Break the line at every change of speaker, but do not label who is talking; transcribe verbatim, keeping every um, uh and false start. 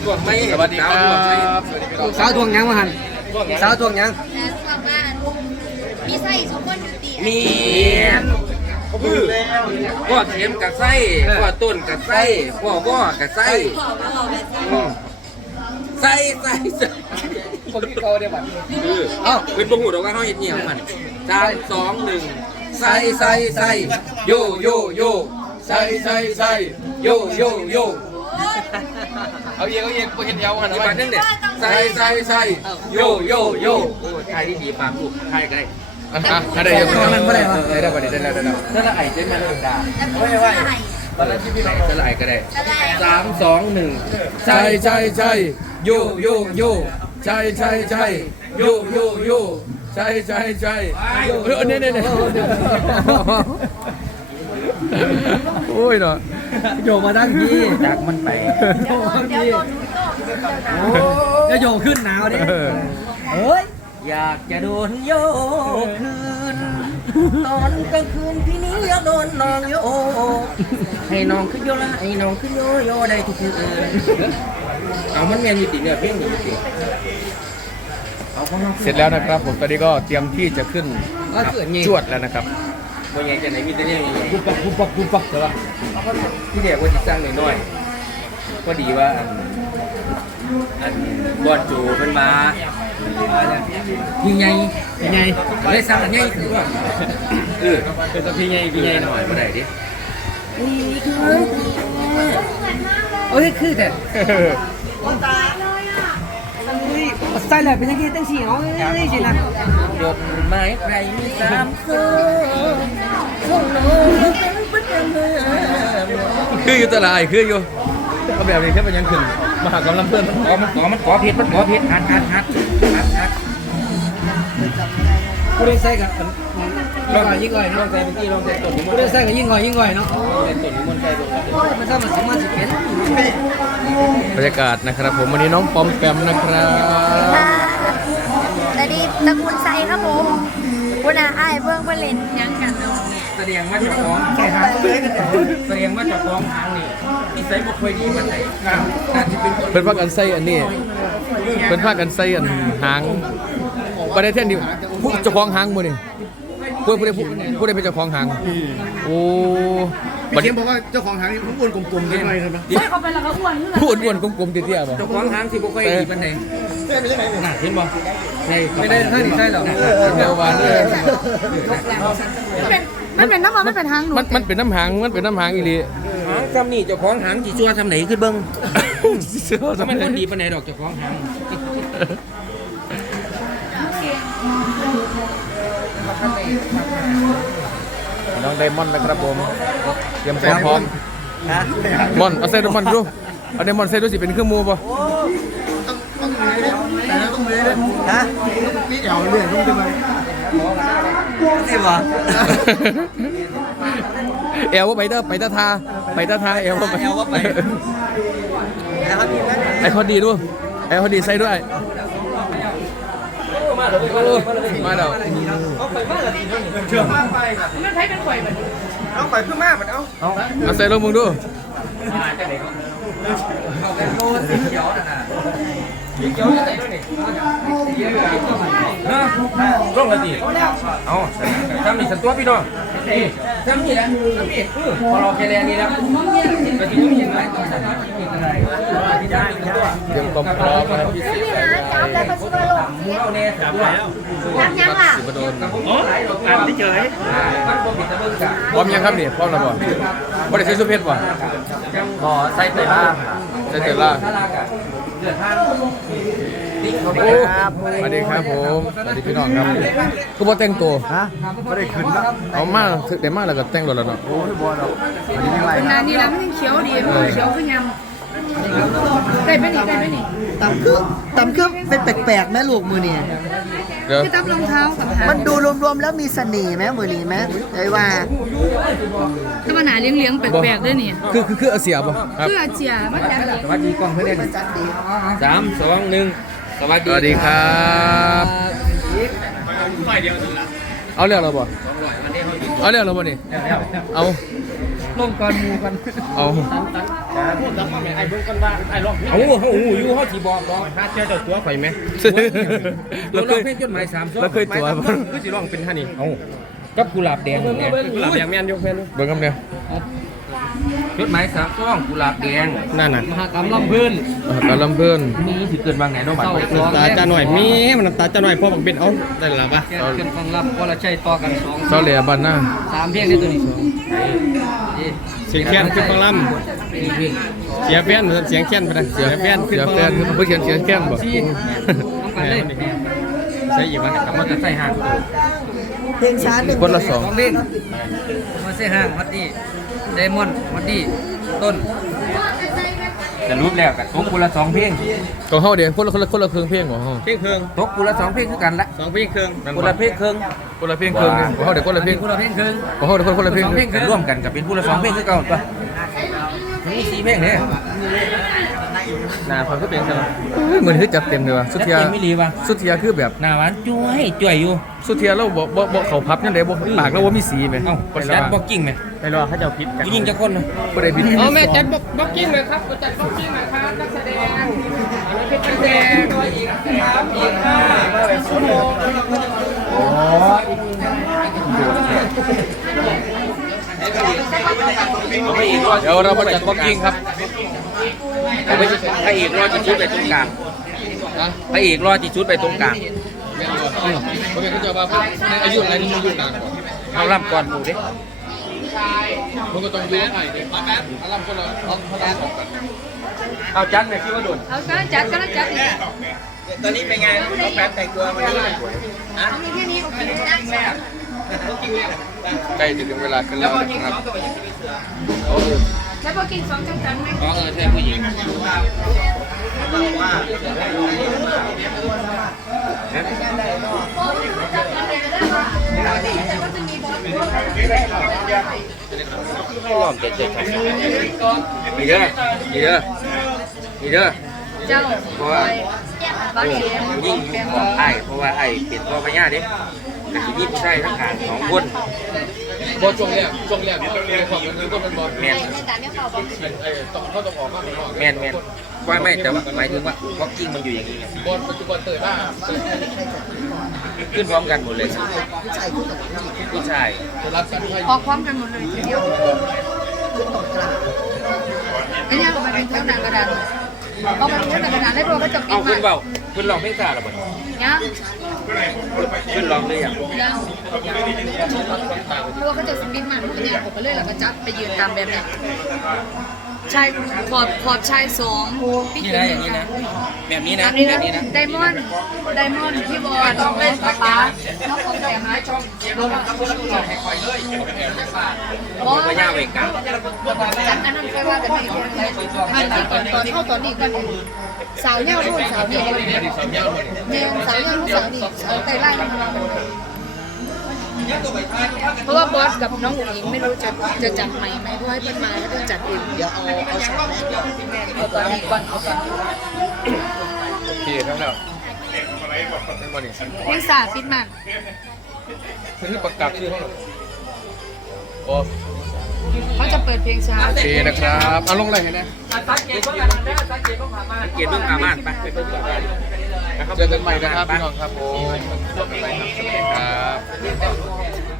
ดวงไม่
สวัสดีครับ
สาวทวงยังมาหันสาวทวงยัง
แต่ส่วนบ้านมีไส้ทุกคนอยู่ตี
มีคือพ่อเข็มกับไส้พ่อต้นกับไส้พ่อว่อกับไส้
ขอมาบอกแบบนี้
ไส้ไส้ไส้
คนที่เขาได้บัตร
คือเอ้าเป็นประหูดอกว่าเขาเห็นเนี่ยมันสามสองหนึ่งไส้ไส้ไส้โยโยโยไส้ไส้ไส้โยโยโย
เอาเอียงเอาเอียงเห็นยาวกัน
อี
นะ
กวันนึงเนี่ยไส้ไส้ไส้โยโยโยโอ้ไทยที่ดีปากลูกไทยก็ได้
อ่ะได้ยังได้ได้ได้ได้ได้ได้ได้ได้
ถ้าละไอ้เจ๊มันธรรมดา
แต่เป็นไส้
ตอนนั้นที่พี่ไหนถ้าละไอ้ก็ได้
อะไร
สามสองหนึ่ง
ใช่ใช่ใช่โยโยโยใช่ใช่ใช่โยโยโยใช่ใช่ใช่เออเนี่ยเนี่ยโอ้ยเนาะ
โยมาตั้งยี่
จากมันไป
เดี๋ยวเดี๋ยวโดนโดน
จะโยขึ้นหนาวดิเฮ้ย
อยากจะโดนโยกคืนตอนกลางคืนพี่นี้อยากโดนน้องโยกให้น้องขึ้นโยละให้น้องขึ้นโยโยได้ทุกคืนเอามันแมนอยู่ติเนี่ยเพียงอยู่ติเอาข้างนอก
เสร็จแล้วนะครับผมตอนนี้ก็เตรียมที่จะขึ้น
ก็เกิดงี้
จวดแล้วนะครับ
บางอย่างจะไหนมีแต่เนี่ยยังไง
ปุ๊บปั๊บปุ๊บปั๊บปุ๊บปั๊บใช่ป่ะ
ที่เรียกว่าจะสร้างหน่อยๆก็ดีว่าอันอันบอดจูเป็นมาพี่ใหญ่
ยังไง
เลยสร้างอันใหญ่คือว่าเออ
เป็นตัวพี่ไงพี่ไง
หน่อยก็ได้ดิ
โอ้ยคือแต่ใส่เลยเป็นยังไงตั้งสี่เอาเลยสินะ
ดอกไม้ไพรมีสามคู่ส่งน้องเป็นประจำเลย
คืออยู่ตลาดคืออยู่ก็แบบนี้แค่เป็นยังขึ้นมหากำลังเพื่อน
ขอมันขอมันขอเพชรมันขอเพชรฮัดฮัดฮัดฮัดฮัด
ผู้ได้ใส่กับยิ่งก่อยยิ่งก่อย
ลอ
เนาะ
งใจเมื่อกี้ลองใจต้นนี้
ผู้ได้ใส่กับยิ่งก่อยยิ่งก่อยเนาะ
ใจต้นนี้มันใจตรงนั้น
โอ้ยมันถ้ามันสามารถสิเป็น
บรรยากาศนะครับผมวันนี้น้องปอมแปมนะครับ
แต่ดีตระกูลไส้ครับผมวันน่ะอ้ายเบิ่งเพิ่นเล่นยังกันเนาะ
แสดงว่าเจ้าของแค่หางเลยแสดงว่าเจ้าของหางนี่นิสัยบ่ค่อยดีมันไหนการที่เป็นคน
เป็นภาคกันไส้อันนี้เป็นภาคกันไส้อันหางประเทศนี้ผู้เจ้าของหางมือนี่ผู้ผู้ใดผู้ผู้ใดเป็นเจ้าของหางโอ้บัด
เขี
นี้
ยนบอกว่าเจ้าของหางนี่อ้วนกลมๆได้ไหมครับ
ผู้อ้วนๆกลมๆเตี้ยๆป่ะ
เจ้าของหางที่บ่ค่อยดีมันไหนน่ะเห็นบ่ใช่
ไม่ได้ท่านี่ใช่หรอก
เดี๋ยววานเลย
มันเป็นน้ำมันมันเป็นทาง
มันมันเป็นน้ำหางมันเป็นน้ำหางอีหลี
หางจำนี่เจ้าของหางกี่ชั่วทำไหนขึ้นเบิ้ง
เสื้อ
ถ้ามันคนดีปานไหนดอกเจ้าของหาง
น้องไดมอนด์นะครับผมเตรียมความพร้อมมอนเอาใส่ไดมอนด์ดูเอาไดมอนด์ใส่ดูสิเป็นเครื่องมือป่ะ
ต้องเลยเลยฮะพี่เอ๋วเลื่อนลงไปไหม
สิวะ
เอวว่าไปเด้อไปตาทาไปตาทาเอวว่าไปไอพอดีด้วยไอพอดีใส่ด้วยมาเด้อ
เอาไปเพื่อมากมันเอา
เอาใส่ลงมึงดู
ร่องละดิเอาทำนี่สันตัวพี่น้องนี่ทำนี่แหละทำนี่พอเราแค่แรงนี่แล้วไปกินยังไงต่อสักพักกินอะไรที่ได้เป็นตัว
เตรียมความพร้อมนะครับ
พี่หาจับแล้วก็สิมาลง
มูเอาแน่จับแล้ว
จับยังล่ะ
สิบโดน
อ๋อการที่เจอมันบ่ผิดตะเบิ่งกะ
พร้อมยังครับนี่พร้อมแล้วบ่บ่ได้ใส่ซุปเผ็ดบ่
บ่ใส่แต่ล่าง
ใส่แต่ล่าง
ถ้าล่างอะเลือดทานติ๊กเข้าไป
โอ้สวัสดีครับผมสวัสดีพี่น้องครับคือบ่แต่งตัว
ฮะไม่ได้ขึ้นนะ
เอามาถึงได้มาแล้วก็แต่งรถแล้วเนาะ
โอ้ยบอลเราอันนี้ไม่ไร
นานนี้แล้วมันเขียวดีมันเขียวขึ้นยำได้ไหมนี่ได้ไหมนี่
ตำเครื่องตำเครื่องเป็นแปลกๆแม่ลูกมือนี่
เดี๋ยว
คือตับรองเท้ากับหาง
มันดูรวมๆแล้วมีเสน่ห์ไหมมือนี่ไหมไอ้ว่า
ถ้ามันหนาเลี้ยงๆแปลกๆด้วยนี่
คือคือคือเอาเสียบ่ครับ
เพื่อเจียมันจะ
สวัสดีกล้องเพื่อนสามสองหนึ่งสวัส
ส
ดี
วัสดีครับเอาเรื่องเราบ่เอาเรื่องเราบ่นี่เอา
ลงก่อนหมูกัน
เอา
เอาเขาหูอยู่เขาที่บอกบอกถ้าเจอเจ้าตัวข่อยไหม
เรา
เรา
เค
เค
ย
ยจดหมายสามซอง
เราเคยตัวบ่
ก็สิร้องเป็นท่านี่เอากับกุหลาบแดงเนี่ยกุหลาบแดงแม่นยกแม่น
เบิ่งคำเดียว
จดหมายสามซองกุหลาบแดง
นั่นน่ะ
มหากรรมลำพื้น
กาลำเพิ่น
มีที่เกิดบางไหนเนาะบัด
เศร้า
ตาจะหน่อยมีมันตาจะหน่อยพ่อบักเบ็ดเอาได้ละปะ
แกขึ้นฟังลำก็ละใช้ต่อกันสอง
เสาเหลี่ยบ้านหน้า
สามเพียงในตัวนี้สอง
เสียงแค้นขึ้นฟังลำเสียแป้นเสียงแค้นไปนะ
เสียแฟนเสียแฟนเพิ่นเขียนเสียแค้นบ่
ที่น้องกันเลย
ใช่อีกวะกลับมาจะใส่ห่าง
เพลงช้าหนึ่ง
คนละสอง
สองเพลงมาเสียห่างวัดดีเดมอนวัดดีต้น
จะรู้แล้วกันตกกุละสองเพลง
ของเฮาเด้คนละคนละคนละเครื่องเพลงของเฮา
เพลงเครื่องตกกุละสองเพลงคือกันละสองเพลงเครื่องกุละเพลงเครื่อง
คนละเพลงเครื่องของเฮาเด้คนละเพลง
คนละเพลงครึ่ง
ของเฮาเด้คนละเพลง
กันร่วมกันกับเป็นกุละสองเพลงคือเก่าปะมันมีสี่เพลงเนี่ยน่าพอก็เป็นใช่ไหม
เหมือนคือจัดเต็มเลยว่ะสุดเทีย
จัดเต็มไม่รีวะ
สุดเทียคือแบบ
หน้าหวานจ้วยจ้วยอยู่
สุดเทียเราบ่บ่บ่เข้าพับจังได๋บ่ปากเราบ่มีสีแม่
เอ้า
คน
จั
ละ
ดบอกกิ้งไหม
ไปรอเขาจะพิษกัน
ผู้หญิงจะคนนะ
บ่ได้บิด
อ๋อแม่จัดบอกกิ้งเลยครับจัดบอกกิ้งนะครับนักแสดงอันนี้เป็นนักแสดงตัวอีกสามอีกห้าชั่วโมงโอ้ย
เดี๋ยวเรามาจัดบ็อกกิ้งครับ
พระเอกรอจีชุดไปตรงกลางพระเอกรอจีชุดไปตรงกลาง
บ่แม่นเขาจะว่าในอายุอะไรนี่มันอยู่ต่างกว่า
เอาล่ำก่อนหมูดิ
มันก็ต้องดูไอ้เด้แป๊บอารมณ์คนละเอาคนละ
เอาจัดเลยคิดว่าโดน
เอาก็จัดก็จัดนี่
ตอนนี้เป็นไงน้องแป๊บแต่งตัววันนี้สวยนะ
มีแค่นี้โอเคนะ
ใกล้จะถึงเวลาขึ้นแล้วนะครับ
แล้วพอกินสองจังจังไหม
อ๋อเออใช่ผู้หญิงลองเจ็ดเจ็ดมีเด้อมีเด้อมีเด้อ
เจ้า
เพราะว่า
บางที
ยิ่งของไอ้เพราะว่าไอ้เปลี่ยนตัวพญาเด้แต่ที่นี่ใช่ทั้งขาสองคน
บ่ช่วงแรกช่วงแรกมันเป็นความมันคือคนมันบ่
แม่น
แต่ไม่พอบอก
ไอ้ต้องเขาต้องออกมาข้างนอก
แม่นแม่นว่าไม่แต่ว่าหมายถึงว่าพ็อกกิ้งมันอยู่อย่างนี้ไง
บอลปัจจุบันเตยบ้า
ขึ้นพร้อมกันหมดเลยผู้ชาย
จะรับกันให้
ออกพร้อมกันหมดเลยทีเดียวไอ้เนี่ยเราไปเป็นเท่านั้นกระดานเอาไปเป็นเท่านั้นกระดานได้ตัวก็จะปิ
เอา
ด
ขึ้น
มา
เบาขึ้นลองเพลงซาหรอบ่
ยัง
ขึ้นลองเลยอย่าง
ยังตัวก็จะสปิดมาทุกอย่างออกไปเลยแล้วก็จับไปยืนตามแบบนี้ชายขอบขอบชายสองพี่
นี่
คิ
นะ
ง
อย่างนี้นะแบบนี้นะ
อันนี้
แบ
นะ
บนี้นะ
ไดมอนด์ไดมอนด์พี่บอลน้องเล่นป๊าป๊าน้องของแถมนะช่องโดนบอล
พญาเวกา
จัดอันนั้นแค่ว่ากันไม่ทันตอนตอนเข้าตอนนี้กันสาวเน่ารุ่นสาวนี่เนี่ยสาวเน่ารุ่นสาวนี่สาวไต่ไล่มาทำเพราะว่าบอสกับน้องหญิงไม่รู้จะจะจัดใหม่ไหมเพราะให้เป็นมาแล้วต้องจัดเองเดี๋ยวเอาเอาสาวเอาตอนนี้ก่อนเอาก่อน
พี่ทั้งแล้วเป็นบ่นี่
เพลงสาฟิตมัน
คือประกาศชื่อเขาหรอโอ้
เขาจะเปิดเพลงช้า
โอเคนะครับเอาลงเลยเห็นไหม
เกียรติเบิ่งอามาตไปไปเบิ่งอามาต
เจอกันใหม่นะครับพี่น้องครับผมสวัสดีครับ